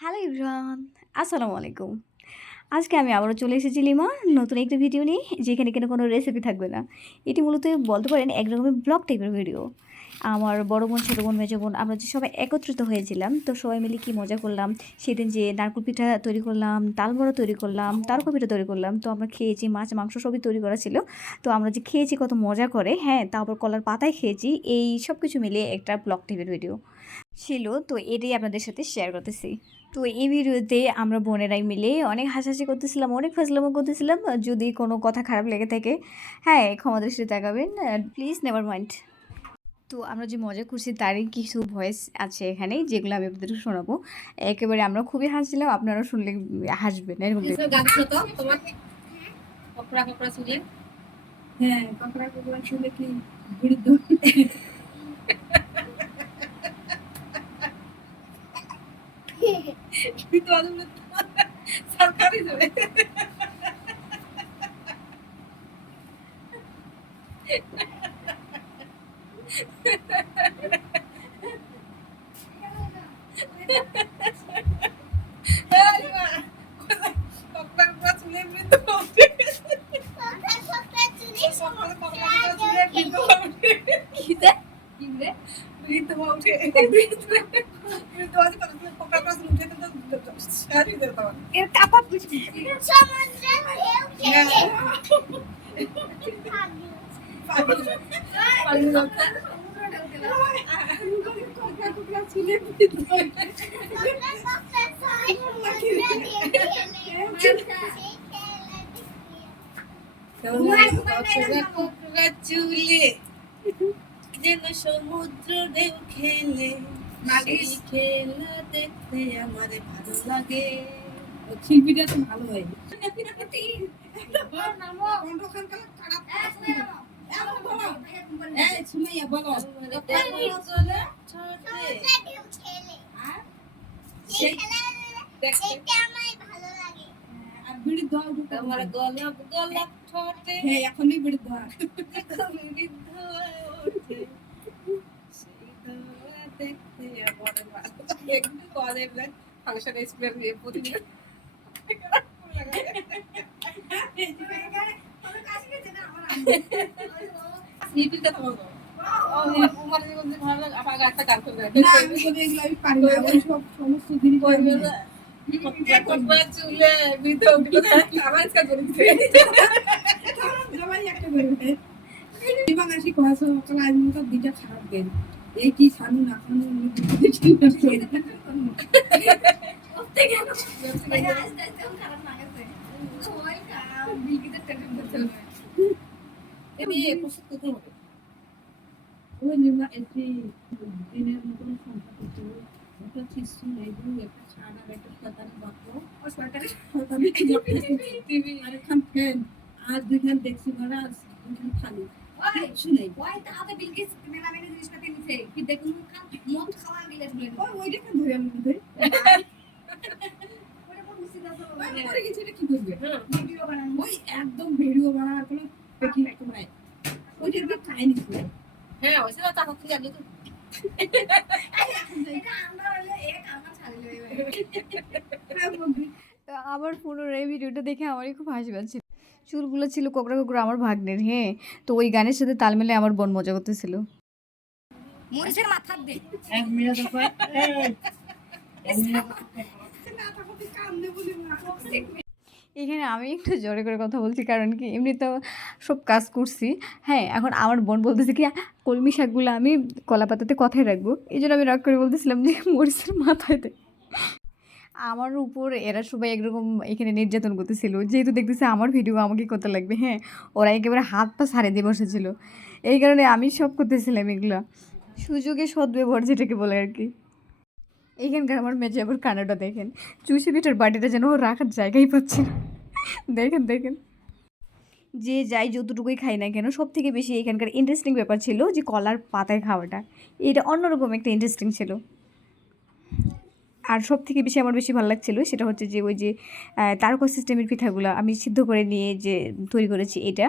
Hello Ibran আসসালামু আলাইকুম আজকে আমি আবারও চলে এসেছি লিমা, নতুন একটা ভিডিও নিয়ে, যেখানে কিনা কোনো রেসিপি থাকবে না। এটি মূলত বলতে পারেন একরকমের ব্লগ টাইপের ভিডিও আমার বড় বোন, ছোটো বোন, মেজো বোন, আমরা যে সবাই একত্রিত হয়েছিলাম, তো সবাই মিলে কি মজা করলাম? সেদিন যে নারকুল পিঠা তৈরি করলাম, তাল বড়া তৈরি করলাম, তারকা পিঠা তৈরি করলাম, তো আমরা খেয়েছি, মাছ, মাংস সবই তৈরি করা ছিল। তো আমরা যে খেয়েছি, কত মজা করে হ্যাঁ তারপর কলার পাতায় খেয়েছি, এই সব কিছু মিলিয়ে একটা ব্লগ টাইপের ভিডিও ছিল তো এটাই আপনাদের সাথে শেয়ার করতেছি। তো এই ভিডিওতে আমরা বোনেরাই মিলে অনেক হাসাহাসি করতেছিলাম অনেক ফাজলামো করতেছিলাম যদি কোনো কথা খারাপ লেগে থাকে হ্যাঁ ক্ষমা দৃষ্টি তাকাবেন প্লিজ নেভার মাইন্ড তো আমরা যে মজা করছি তারই কিছু ভয়েস আছে এখানে যেগুলো আমি আপনাদের শোনাবো। একেবারে আমরা খুবই হাসছিলাম আপনারা শুনলে হাসবেন এরকম হ্যাঁ কাঁকড়া কাঁকড়া শুনে কি বৃদ্ধ কিন্তু আদম সরকারি ধরে কপড়া কপড়া চুলে বৃদ্ধ হবে। কপড়া কপড়া চুলে বৃদ্ধ এর চুলে চুলে যেন সমুদ্র ঢেউ খেলে নাগিস। খেলা দেখতে আমার ভালো লাগে। শিল্পীটা তো ভালো হয়। এই সুমাইয়া বলো। আমি বলি এগুলো দুইটা খারাপ দেন। এই কি ছানু না খানু এমনি প্রস্তুত করতে হবে। ওই নিমা এসে দিনের মতন সংখ্যা করতে হবে। একটা খিস্তি নাই দু একটা ছান আর একটা শতানি বাক্য ও শতানি শতানি টিভি আর একখান ফ্যান আর দুইখান দেখছি ঘরে আর দুইখান খালি শুনে ওই ওইটাকে ধরে আমি ধরে পরে গেছে এটা কি করবে? ওই একদম ভিডিও বানানোর কোনো নিচ্ছে হ্যাঁ ওই সেটা তো তো। পুনরায় এই ভিডিওটা দেখে আমারই খুব হাসি পাচ্ছিল। চুলগুলো ছিল কোকড়া কোকড়া আমার ভাগ্নের হ্যাঁ? তো ওই গানের সাথে তাল মিলে আমার বোন মজা করতেছিল। মরিচের মাথার দে। এক মিনিট এখানে আমি একটু জোরে করে কথা বলছি কারণ কি এমনি তো সব কাজ করছি। হ্যাঁ এখন আমার বোন বলতেছে কি কলমি শাকগুলো আমি কলা পাতাতে কথাই রাখব। এই জন্য আমি রাগ করে বলতেছিলাম যে মরিচের মাথায় দে। আমার উপর এরা সবাই একরকম এখানে নির্যাতন করতেছিল। যেহেতু দেখতেছে আমার ভিডিও, আমাকে করতে লাগবে হ্যাঁ? ওরা একেবারে হাত পা ছাড়ে দিয়ে বসেছিল। এই কারণে আমি সব করতেছিলাম এগুলো। সুযোগে সদ্ব্যবহার যেটাকে বলে আর কি। এইখানকার আমার মেজে আবার কানাডা দেখেন। চুষে পিঠার বাটিটা যেন ও রাখার জায়গাই পাচ্ছে না। দেখেন দেখেন। যে যাই যতটুকুই খাই না কেন সব থেকে বেশি এখানকার ইন্টারেস্টিং ব্যাপার ছিল যে কলার পাতায় খাওয়াটা। এটা অন্যরকম একটা ইন্টারেস্টিং ছিল। আর সব থেকে বেশি আমার বেশি ভালো লাগছিল সেটা হচ্ছে যে ওই যে তারকা সিস্টেমের পিঠাগুলো আমি সিদ্ধ করে নিয়ে যে তৈরি করেছি এটা।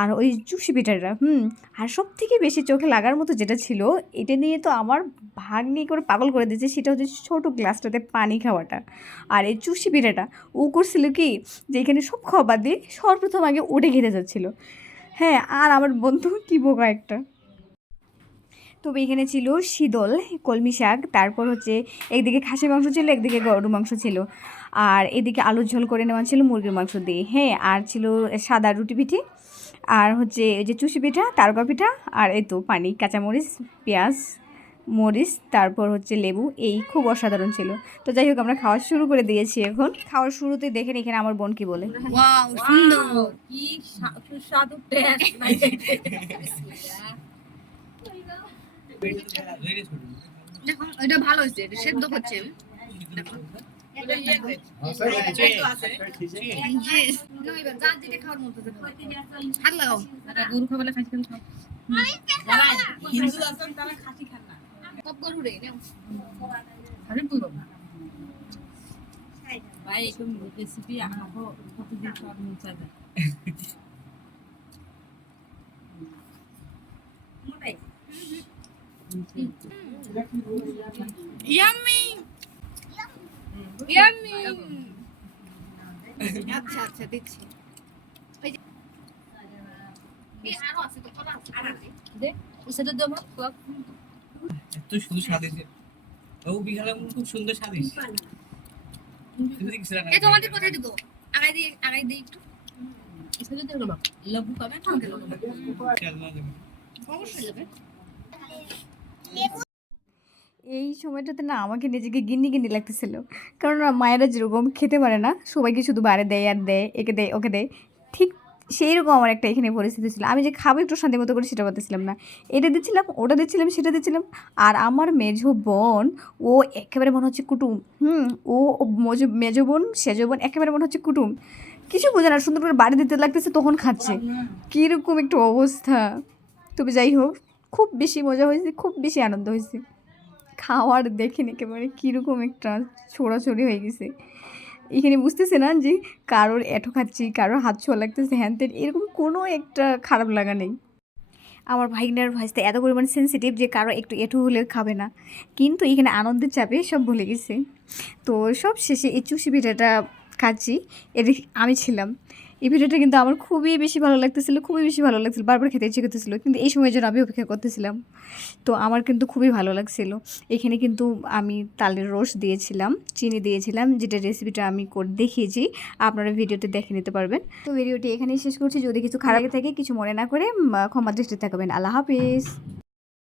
আর ওই চুষি পিঠাটা, হুম, আর সব থেকে বেশি চোখে লাগার মতো যেটা ছিল, এটা নিয়ে তো আমার ভাগ নিয়ে করে পাগল করে দিয়েছে, সেটা হচ্ছে ছোটো গ্লাসটাতে পানি খাওয়াটা। আর এই চুষি পিঠাটা, ও করছিল কি যে এখানে সব খাওয়া দিয়ে সর্বপ্রথম আগে ওটে খেতে যাচ্ছিল। হ্যাঁ আর আমার বন্ধু কি বোকা একটা। তবে এখানে ছিল শীতল কলমি শাক তারপর হচ্ছে একদিকে খাসি মাংস ছিল একদিকে গরু মাংস ছিল। আর এদিকে আলুর ঝোল করে নেওয়া ছিল মুরগির মাংস দিয়ে। হ্যাঁ আর ছিল সাদা রুটি পিঠে আর হচ্ছে এই যে চুষি পিঠা তারকা পিঠা আর এই তো পানি কাঁচামরিচ পেঁয়াজ মরিচ তারপর হচ্ছে লেবু এই খুব অসাধারণ ছিল। তো যাই হোক আমরা খাওয়া শুরু করে দিয়েছি এখন। খাওয়ার শুরুতে দেখেন এখানে আমার বোন কি বলে। সুন্দর। কি সুস্বাদু এটা ভালো হয়েছে এটা সেদ্ধ করছে জি না এবার যা যেটা খাওয়ার মতো দেবো হাত লাগাও গরু খাবেলে খাসি খান খাও যারা হিন্দু আছেন তারা খাসি খান না সব গরু রে নাও খাসি তুই বাবা ভাই এরকম রেসিপি আমাকে প্রতিদিন খাওয়ার মন চায় না। ইয়াম্মি ইয়াম্মি আচ্ছা আচ্ছা দিচ্ছি এত সুন্দর স্বাদ হয়েছে ও বিঘালা খুব সুন্দর স্বাদ। হয়েছে তোমাদের কোথায় দিব? আগাই দিয়ে আগাই দিয়ে একটু। না। অবশ্যই যাবে এই সময়টাতে না আমাকে নিজেকে গিন্নি গিন্নি লাগতেছিল। কারণ মায়েরা যেরকম খেতে পারে না, সবাইকে শুধু বারে দেয় আর দেয়, একে দেয়, ওকে দেয়। ঠিক সেই রকম আমার একটা এখানে পরিস্থিতি ছিল। আমি যে খাব একটু শান্তি মতো করে সেটা পারতেছিলাম না। এটা দিচ্ছিলাম, ওটা দিচ্ছিলাম, সেটা দিচ্ছিলাম। আর আমার মেঝো বোন, ও একেবারে মনে হচ্ছে কুটুম। হুম, ও মজো, মেজো বোন, সেজো বোন একেবারে মনে হচ্ছে কুটুম। কিছু বোঝে না, সুন্দর করে বাড়ি দিতে লাগতেছে, তখন খাচ্ছে। কীরকম একটু অবস্থা। তবে যাই হোক। খুব বেশি মজা হয়েছে, খুব বেশি আনন্দ হয়েছে। খাওয়ার দেখেন একেবারে কীরকম একটা ছোড়াছড়ি হয়ে গেছে। এখানে বুঝতেছে না যে কারোর এঁঠো খাচ্ছি, কারোর হাত ছোঁয়া লাগতেছে, হ্যান ত্যান, এরকম কোনো একটা খারাপ লাগা নেই। আমার ভাইনার ভাইসতে এত পরিমাণ সেন্সিটিভ যে কারও একটু এঁঠো হলে খাবে না। কিন্তু এখানে আনন্দের চাপে সব ভুলে গেছে। তো সব শেষে এই চুষি পিঠাটা খাচ্ছি এর আমি ছিলাম। এই ভিডিওটা কিন্তু আমার খুবই বেশি ভালো লাগতেছিল খুবই বেশি ভালো লাগছিল বারবার খেতে ইচ্ছে করতেছিল কিন্তু এই সময়ের জন্য আমি অপেক্ষা করতেছিলাম। তো আমার কিন্তু খুবই ভালো লাগছিল। এখানে কিন্তু আমি তালের রস দিয়েছিলাম চিনি দিয়েছিলাম যেটা রেসিপিটা আমি দেখিয়েছি আপনারা ভিডিওতে দেখে নিতে পারবেন। তো ভিডিওটি এখানেই শেষ করছি যদি কিছু খারাপ থাকে কিছু মনে না করে ক্ষমা দৃষ্টি থাকবেন। আল্লাহ হাফিজ।